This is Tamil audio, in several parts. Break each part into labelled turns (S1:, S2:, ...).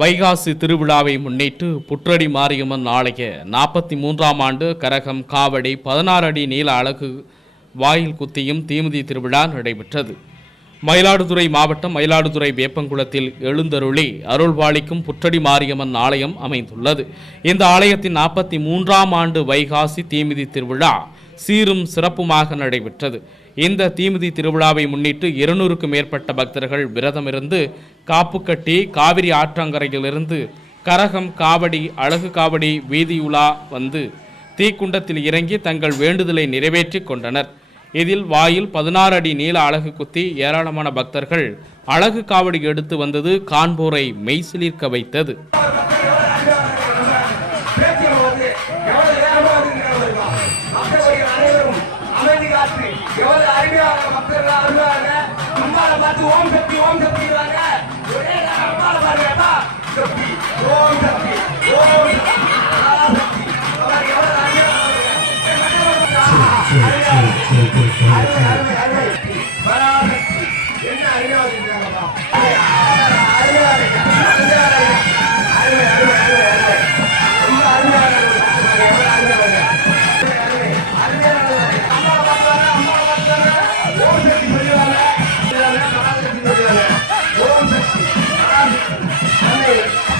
S1: வைகாசி திருவிழாவை முன்னிட்டு புற்றடி மாரியம்மன் ஆலய நாற்பத்தி மூன்றாம் ஆண்டு கரகம் காவடி பதினாறு அடி நீள அழகு வாயில் குத்தியும் தீமிதி திருவிழா நடைபெற்றது. மயிலாடுதுறை மாவட்டம் மயிலாடுதுறை வேப்பங்குளத்தில் எழுந்தருளி அருள்வாளிக்கும் புற்றடி மாரியம்மன் ஆலயம் அமைந்துள்ளது. இந்த ஆலயத்தின் நாற்பத்தி மூன்றாம் ஆண்டு வைகாசி தீமிதி திருவிழா சீரும் சிறப்புமாக நடைபெற்றது. இந்த தீமிதி திருவிழாவை முன்னிட்டு இருநூறுக்கும் மேற்பட்ட பக்தர்கள் விரதமிருந்து காப்பு கட்டி காவிரி ஆற்றங்கரையிலிருந்து கரகம் காவடி அழகு காவடி வீதியுலா வந்து தீக்குண்டத்தில் இறங்கி தங்கள் வேண்டுதலை நிறைவேற்றிக் கொண்டனர். இதில் வாயில் பதினாறு அடி நீள அழகு குத்தி ஏராளமான பக்தர்கள் அழகு காவடி எடுத்து வந்தது காண்போரை மெய்சிலிர்க்க வைத்தது.
S2: அம்மாவை பார்த்து ஓம் சக்தி ஓம் சக்திங்கிறாங்க ஒரே நேரம் அம்மாவை பாருங்கப்பா. சக்தி ஓம் சக்தி ஓம் சக்தி பராசக்தி. அவர் எவ்வளவு அருமையாக அருமை, அருமை,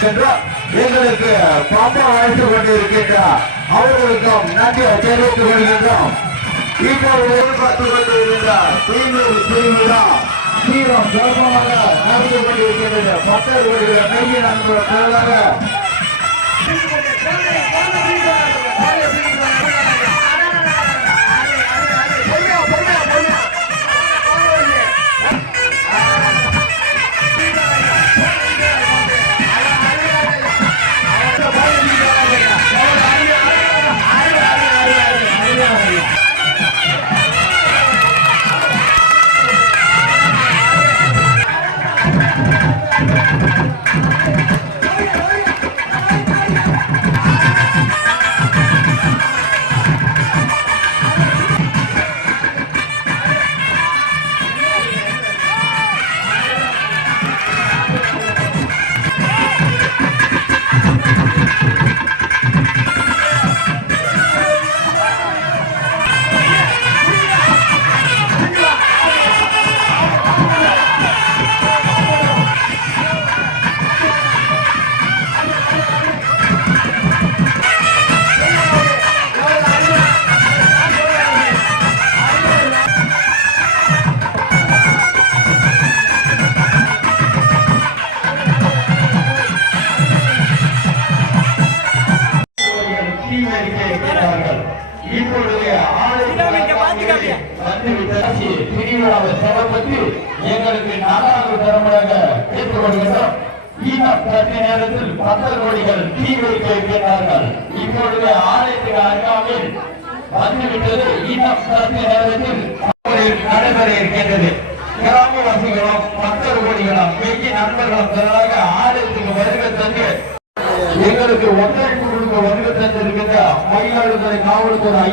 S2: அருமை.
S3: எங்களுக்கு பாப்பா அழைத்துக் கொண்டிருக்கின்ற அவர்களுக்கும் நன்றியை தெரிவித்துக் கொள்கின்றோம். இப்போது எதிர்பார்த்துக் கொண்டிருக்கின்ற தீநீர் திருவிழா சீரம் நடந்து கொண்டிருக்கின்றது. பக்தர்களுடைய மெய்ய நண்பர்களாக இப்பொழுது திருவிழாவை சிறப்பித்து எங்களுக்கு நாலாவது தரமுறையாக கேட்டுக்கொள்கிறோம் இன்னும் சற்று நேரத்தில் பத்தர் கோடிகள் தீ வைக்க இருக்கிறார்கள் இப்பொழுது ஆலயத்துக்கு அருகாமையில் வந்துவிட்டது. இன்னும் சற்று நேரத்தில் நடைபெற இருக்கின்றது. கிராமவாசிகளும் பத்தர் கோடிகளும் வெய்ய நண்பர்களும் திரளாக ஆலயத்துக்கு வருகை தந்து எங்களுக்கு ஒத்துழைப்பு கொடுக்க வருகை தந்திருக்கின்ற மயிலாடுதுறை காவல்துறை